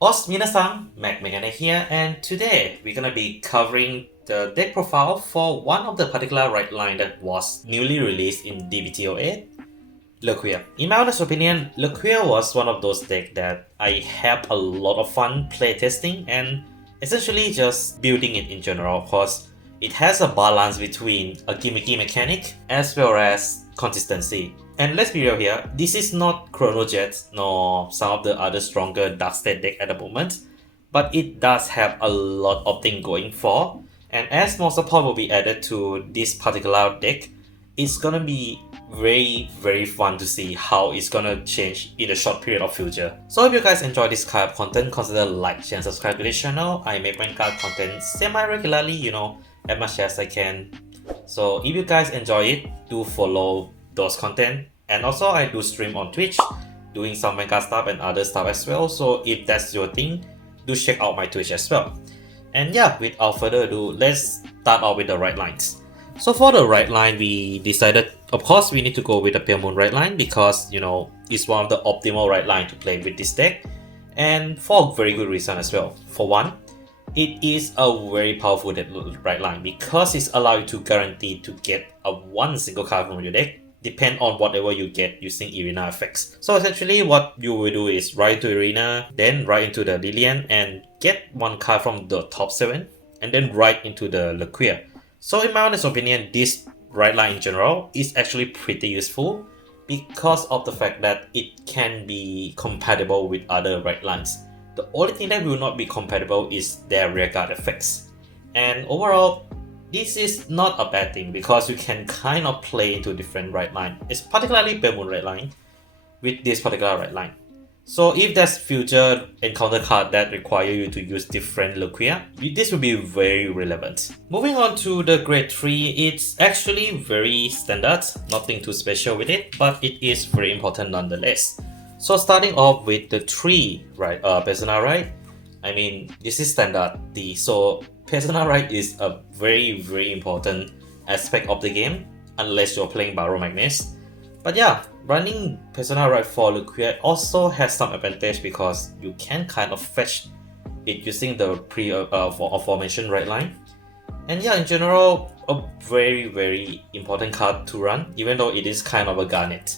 Minasan, McMegane here, and today we're gonna be covering the deck profile for one of the particular right line that was newly released in DBT08, Luquier. In my honest opinion, Luquier was one of those decks that I had a lot of fun playtesting and essentially just building it in general, because it has a balance between a gimmicky mechanic as well as consistency. And let's be real here, this is not Chrono Jet nor some of the other stronger Dark State deck at the moment, but it does have a lot of things going for. And as more support will be added to this particular deck, it's gonna be very fun to see how it's gonna change in a short period of future. So if you guys enjoy this kind of content, consider like, share and subscribe to this channel. I make Vanguard content semi-regularly, as much as I can. So if you guys enjoy it, do follow those content. And also I do stream on Twitch, doing some Vanguard stuff and other stuff as well. So if that's your thing, do check out my Twitch as well. And yeah, without further ado, let's start off with the right lines. So for the right line, we decided, of course, we need to go with the Pale Moon right line because, it's one of the optimal right line to play with this deck. And for a very good reason as well. For one, it is a very powerful right line because it's allowed you to guarantee to get one single card from your deck, depend on whatever you get using arena effects. So essentially what you will do is ride to arena, then ride into the Lilian and get one card from the top 7 and then ride into the Luquier. So in my honest opinion, this right line in general is actually pretty useful because of the fact that it can be compatible with other right lines. The only thing that will not be compatible is their rearguard effects. And overall, this is not a bad thing because you can kind of play into different right line. It's particularly Pale Moon right line with this particular right line. So if there's future encounter card that require you to use different Luquier, this will be very relevant. Moving on to the grade 3, it's actually very standard, nothing too special with it, but it is very important nonetheless. So starting off with the 3 right, Persona right, I mean this is standard D, so Persona right is a very important aspect of the game unless you're playing Barrow Magnus. But yeah, running Persona right for Luquier also has some advantage because you can kind of fetch it using the aforementioned right line. And yeah, in general, a very important card to run, even though it is kind of a garnet.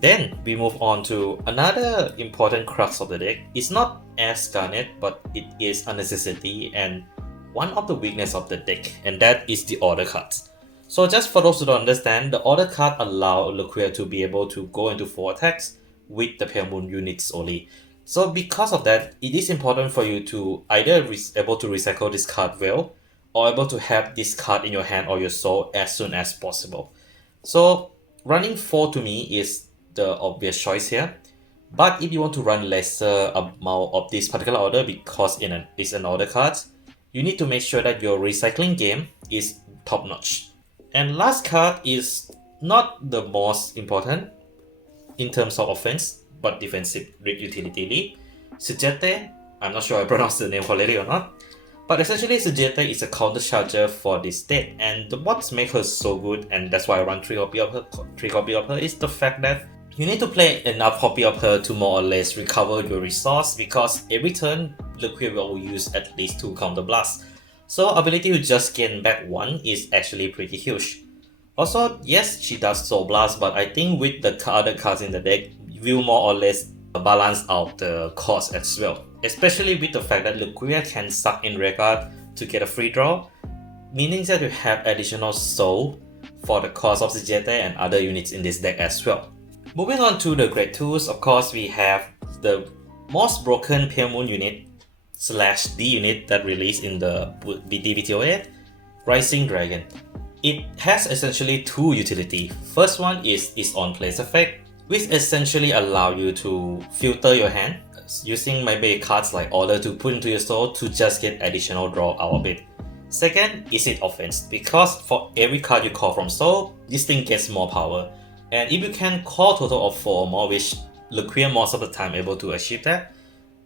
Then we move on to another important crux of the deck. It's not as garnet, but it is a necessity and one of the weakness of the deck, and that is the order cards. So just for those who don't understand, the order card allow Luquier to be able to go into 4 attacks with the Pale Moon units only. So because of that, it is important for you to either able to recycle this card well, or able to have this card in your hand or your soul as soon as possible. So running 4 to me is the obvious choice here. But if you want to run lesser amount of this particular order because it's an order card, you need to make sure that your recycling game is top notch. And last card is not the most important in terms of offense, but defensive utility. Sujete, I'm not sure I pronounced the name correctly or not, but essentially Sujete is a counter charger for this deck, and what makes her so good, and that's why I run 3 copy of her, is the fact that you need to play enough copy of her to more or less recover your resource because every turn Luquier will use at least 2 counter blasts. So ability to just gain back 1 is actually pretty huge. Also, yes, she does Soul Blast, but I think with the other cards in the deck, you will more or less balance out the cost as well. Especially with the fact that Luquier can suck in rearguard to get a free draw, meaning that you have additional soul for the cost of Sujete and other units in this deck as well. Moving on to the grade 2s, of course we have the most broken Pale Moon unit /D unit that released in the DBT08, Rising Dragon. It has essentially 2 utility. First one is its on place effect, which essentially allow you to filter your hand using maybe cards like Order to put into your soul to just get additional draw out of it. Second is its offense, because for every card you call from soul, this thing gets more power. And if you can call total of 4 or more, which Luquier most of the time able to achieve that,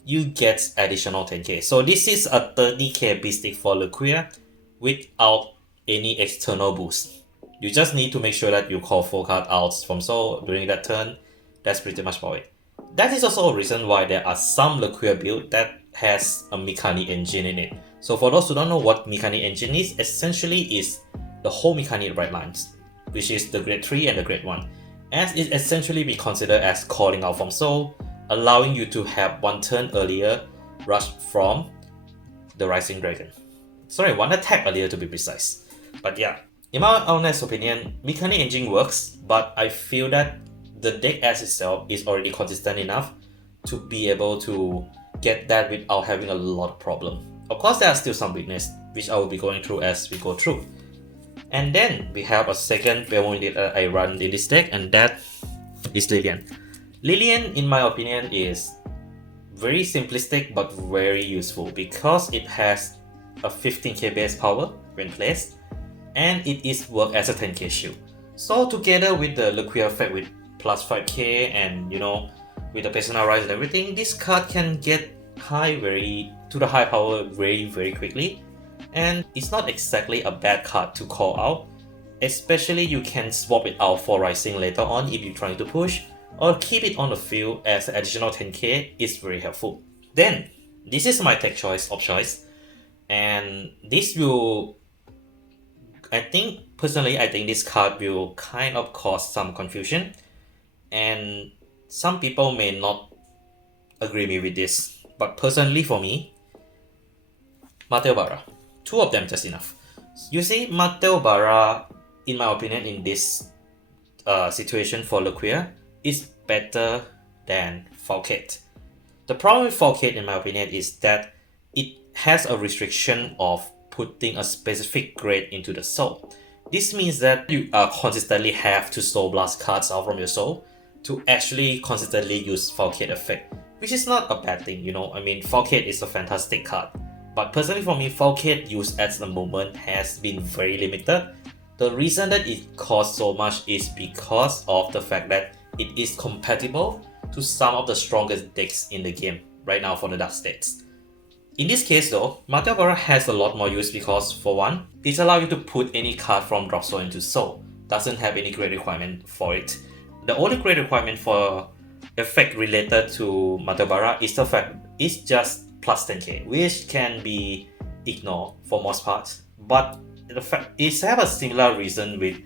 you get additional 10k. So this is a 30k beastic for Luquier without any external boost. You just need to make sure that you call 4 cards out from soul during that turn. That's pretty much about it. That is also a reason why there are some Luquier build that has a Mikani engine in it. So for those who don't know what Mikani engine is, essentially is the whole Mikani right lines, which is the grade 3 and the grade 1, as it essentially be considered as calling out from soul, allowing you to have one turn earlier rush from the Rising Dragon. Sorry, one attack earlier to be precise. But yeah, in my honest opinion, Mikani engine works, but I feel that the deck as itself is already consistent enough to be able to get that without having a lot of problem. Of course, there are still some weakness, which I will be going through as we go through. And then we have a second Beowulf unit that I run in this deck, and that is Lilian. Lilian, in my opinion, is very simplistic but very useful because it has a 15k base power when placed, and it is work as a 10k shield. So together with the Luquier effect with plus 5k and with the personal rise and everything, this card can get to the high power very quickly, and it's not exactly a bad card to call out, especially you can swap it out for rising later on if you're trying to push, or keep it on the field as an additional 10k is very helpful. Then this is my tech choice of choice, and this will, I think this card will kind of cause some confusion, and some people may not agree me with this, but personally for me, Mateo Barra, two of them just enough. You see, Mateo Barra, in my opinion, in this situation for Luquier, is better than Falcate. The problem with Falcate, in my opinion, is that it has a restriction of putting a specific grade into the soul. This means that you consistently have to soul blast cards out from your soul to actually consistently use Falcate effect, which is not a bad thing, I mean, Falcate is a fantastic card. But personally for me, Falcate use at the moment has been very limited. The reason that it costs so much is because of the fact that it is compatible to some of the strongest decks in the game right now for the Dark States. In this case though, Mateo Barra has a lot more use because, for one, it allows you to put any card from Drop Soul into Soul. Doesn't have any grade requirement for it. The only grade requirement for effect related to Mateo Barra is the fact it's just plus 10k, which can be ignored for most parts. But the fact is have a similar reason with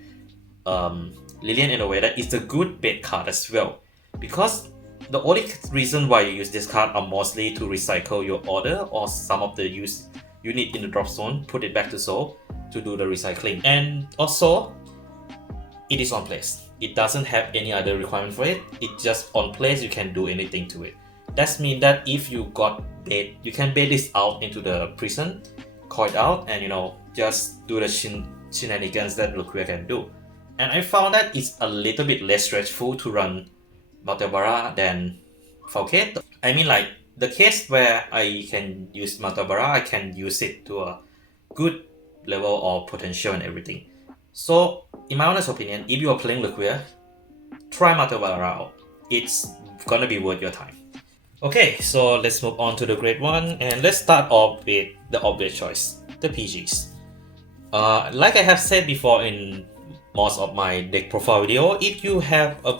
Lilian in a way that it's a good bait card as well, because the only reason why you use this card are mostly to recycle your order or some of the use you need in the drop zone, put it back to soul to do the recycling. And also, it is on place. It doesn't have any other requirement for it. It's just on place, you can do anything to it. That means that if you got bait, you can bait this out into the prison, call it out, and just do the shenanigans that Luquier can do. And I found that it's a little bit less stressful to run Mateo Barra than Falcate. I mean, like, the case where I can use Mateo Barra, I can use it to a good level of potential and everything. So, in my honest opinion, if you are playing Luquier, try Mateo Barra out. It's gonna be worth your time. Okay, so let's move on to the grade 1, and let's start off with the obvious choice, the PGs. Like I have said before in most of my deck profile video, if you have a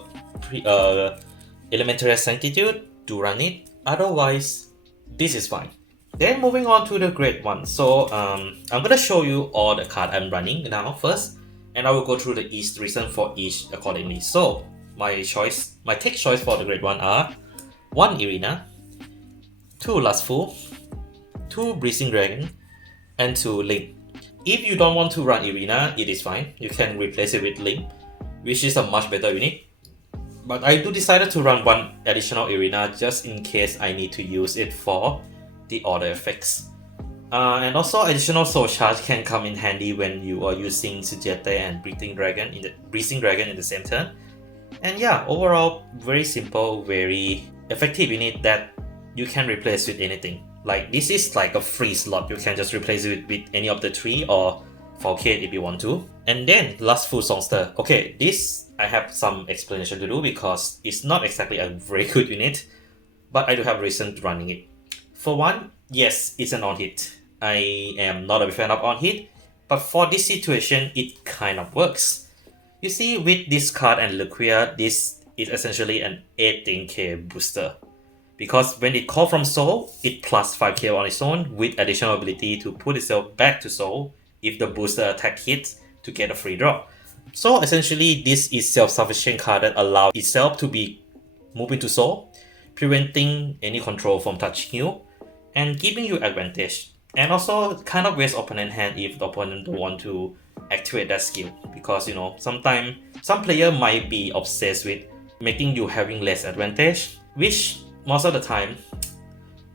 elementary sanctitude, do run it. Otherwise, this is fine. Then moving on to the grade 1. So I'm gonna show you all the cards I'm running now first, and I will go through the each reason for each accordingly. So my tech choice for the grade 1 are 1 Irina, 2 Lustful, 2 Breezing Dragon, and 2 Link. If you don't want to run Irina, it is fine. You can replace it with Link, which is a much better unit. But I do decided to run 1 additional Irina just in case I need to use it for the order effects. And also additional Soul Charge can come in handy when you are using Sujete and Breathing Dragon in the same turn. And yeah, overall, very simple, very effective unit that you can replace with anything. Like, this is like a free slot, you can just replace it with any of the 3 or Falcate if you want to. And then Lustful Songster. Okay, this I have some explanation to do because it's not exactly a very good unit, but I do have reason to running it. For one, yes, it's an on-hit. I am not a fan of on-hit, but for this situation, it kind of works. You see, with this card and Luquier, this is essentially an 18k booster. Because when it called from Soul, it plus 5k on its own with additional ability to put itself back to Soul if the booster attack hits to get a free drop. So essentially, this is self-sufficient card that allows itself to be moved into Soul, preventing any control from touching you, and giving you advantage. And also kind of waste opponent hand if the opponent don't want to activate that skill. Because sometimes some player might be obsessed with making you having less advantage, which most of the time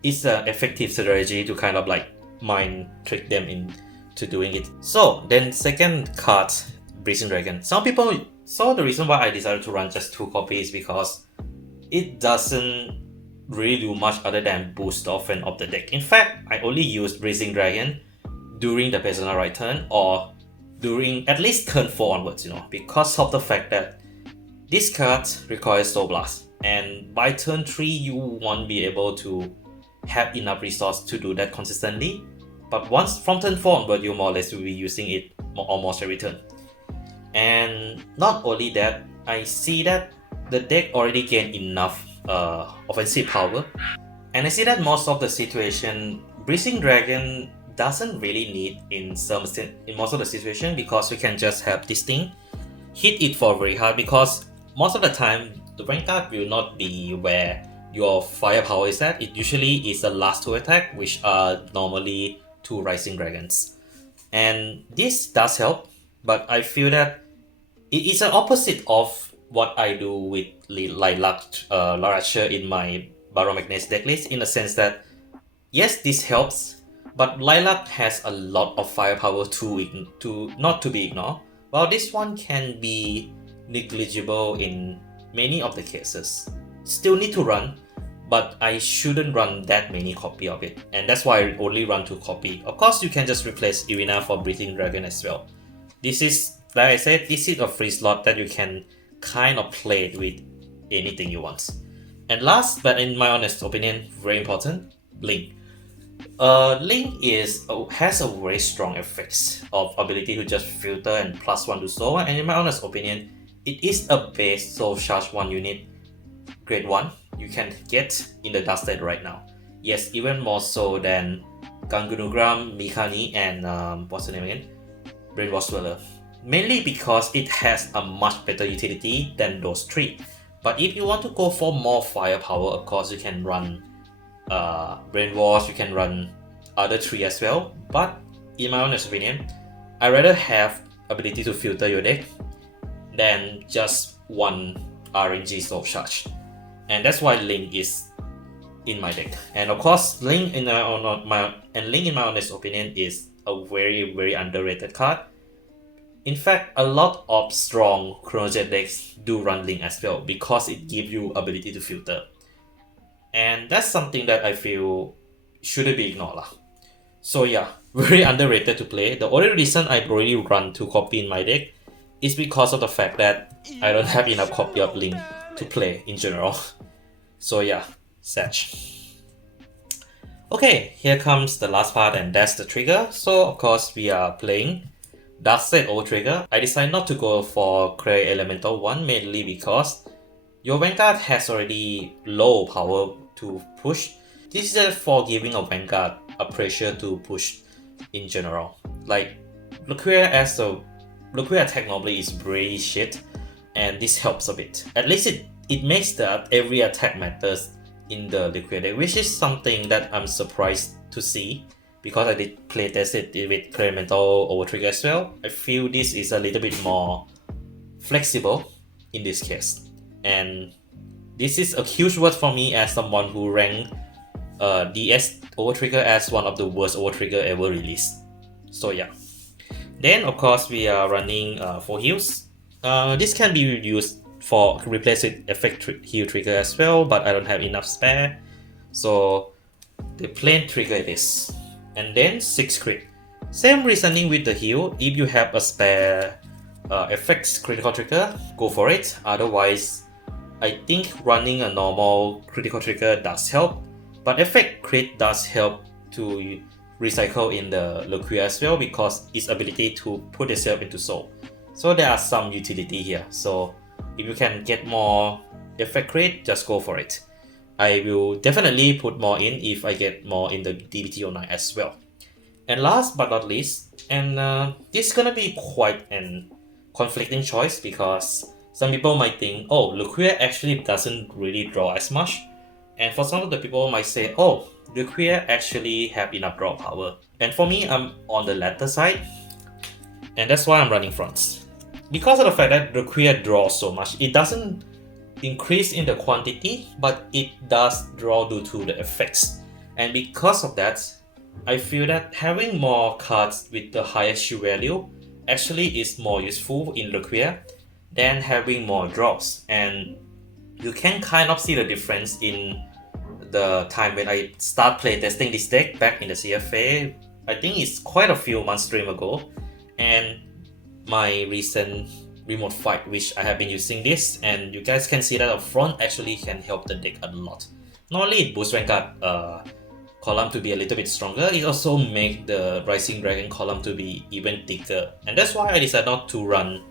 it's an effective strategy to kind of like mind trick them into doing it. So then second card, Breathing Dragon. Some people saw the reason why I decided to run just 2 copies because it doesn't really do much other than boost the offense of the deck. In fact, I only used Breathing Dragon during the personal right turn or during at least turn 4 onwards, because of the fact that this card requires Soul Blast. And by turn 3, you won't be able to have enough resource to do that consistently. But once from turn 4 onward, you more or less will be using it almost every turn. And not only that, I see that the deck already gained enough offensive power. And I see that most of the situation, Breathing Dragon doesn't really need in most of the situation because you can just have this thing, hit it for very hard because most of the time, the Vanguard will not be where your firepower is at. It usually is the last 2 attack, which are normally 2 Rising Dragons. And this does help, but I feel that it is the opposite of what I do with Lilac in my Baron Magnate's decklist, in the sense that, yes, this helps, but Lilac has a lot of firepower to not to be ignored, while this one can be negligible in many of the cases. Still need to run, but I shouldn't run that many copy of it, and that's why I only run 2 copy. Of course, you can just replace Irina for Breathing Dragon as well. This is, like I said, this is a free slot that you can kind of play it with anything you want. And last, but in my honest opinion, very important, Link. Link has a very strong effects of ability to just filter and +1 to Soul, and in my honest opinion, it is a base Soul Charge 1 unit, grade 1, you can get in the Dust State right now. Yes, even more so than Gangunugram, Mikani, and what's the name again? Brainwash Dweller. Mainly because it has a much better utility than those 3. But if you want to go for more firepower, of course you can run Brainwash, you can run other 3 as well. But in my honest opinion, I rather have ability to filter your deck than just 1 RNG Soul Charge. And that's why Link is in my deck. And of course, Link in my honest opinion is a very, very underrated card. In fact, a lot of strong Chronojet decks do run Link as well because it gives you ability to filter. And that's something that I feel shouldn't be ignored. So yeah, very underrated to play. The only reason I already run 2 copy in my deck is because of the fact that I don't have enough copy of Link to play in general. So yeah, Satch. Okay, here comes the last part, and that's the trigger. So of course we are playing Dusted Old Trigger. I decided not to go for Cray Elemental 1 mainly because your Vanguard has already low power to push. This is just for giving a Vanguard a pressure to push in general. Like Luquier attack normally is very shit, and this helps a bit. At least it makes that every attack matters in the Luquier deck, which is something that I'm surprised to see because I did playtest it with Elemental Overtrigger as well. I feel this is a little bit more flexible in this case. And this is a huge word for me as someone who ranked DS Overtrigger as one of the worst Overtrigger ever released. So yeah. Then of course we are running 4 heals. This can be used for replace with effect heal trigger as well, but I don't have enough spare. So the plain trigger it is. And then 6 crit. Same reasoning with the heal. If you have a spare effects critical trigger, go for it. Otherwise, I think running a normal critical trigger does help, but effect crit does help to recycle in the Luquier as well because its ability to put itself into soul. So there are some utility here. So if you can get more effect crate, just go for it. I will definitely put more in if I get more in the DBT09 as well. And last but not least, and this is gonna be quite an conflicting choice because some people might think, oh, Luquier actually doesn't really draw as much. And for some of the people might say, oh, Luquier actually have enough draw power. And for me, I'm on the latter side. And that's why I'm running fronts. Because of the fact that Luquier draws so much, it doesn't increase in the quantity, but it does draw due to the effects. And because of that, I feel that having more cards with the highest shield value actually is more useful in Luquier than having more drops. And you can kind of see the difference in the time when I start playtesting this deck back in the CFA. I think it's quite a few months stream ago, and my recent remote fight, which I have been using this, and you guys can see that up front actually can help the deck a lot. Not only it boosts Vanguard column to be a little bit stronger, it also makes the Rising Dragon column to be even thicker. And that's why I decided not to run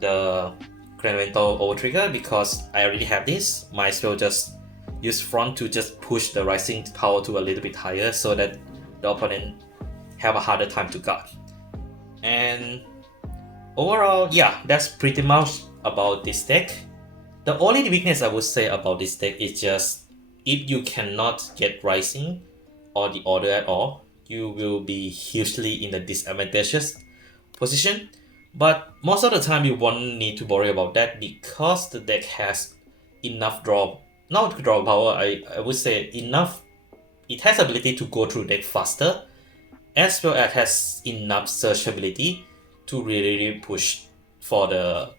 the Grand Rental Overtrigger, because I already have this. Might as well just use front to just push the Rising power to a little bit higher so that the opponent have a harder time to guard. And overall, yeah, that's pretty much about this deck. The only weakness I would say about this deck is just if you cannot get Rising or the Order at all, you will be hugely in a disadvantageous position. But most of the time you won't need to worry about that because the deck has enough draw, not draw power, I would say enough, it has ability to go through deck faster, as well as has enough searchability to really push for the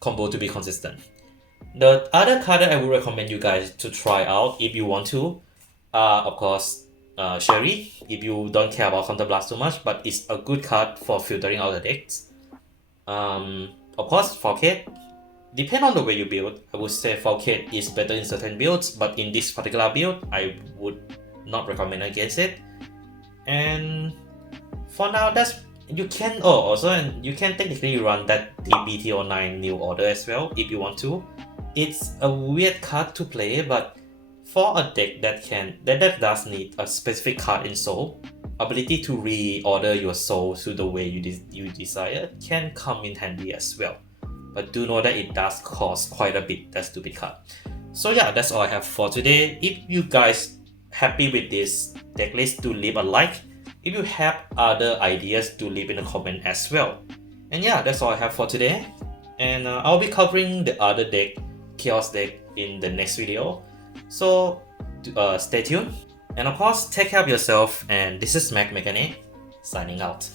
combo to be consistent. The other card that I would recommend you guys to try out if you want to are of course Sherry, if you don't care about Counter Blast too much, but it's a good card for filtering out the decks. Of course, Falcate, depend on the way you build. I would say Falcate is better in certain builds, but in this particular build, I would not recommend against it. And for now, that's you can you can technically run that DBT09 new order as well if you want to. It's a weird card to play, but for a deck that does need a specific card in soul, ability to reorder your soul to the way you desire can come in handy as well. But do know that it does cost quite a bit, that stupid card. So yeah, that's all I have for today. If you guys happy with this deck list, do leave a like. If you have other ideas, do leave in the comment as well. And yeah, that's all I have for today. And I'll be covering the other deck, Chaos deck, in the next video. So stay tuned. And of course, take care of yourself. And this is McMegane signing out.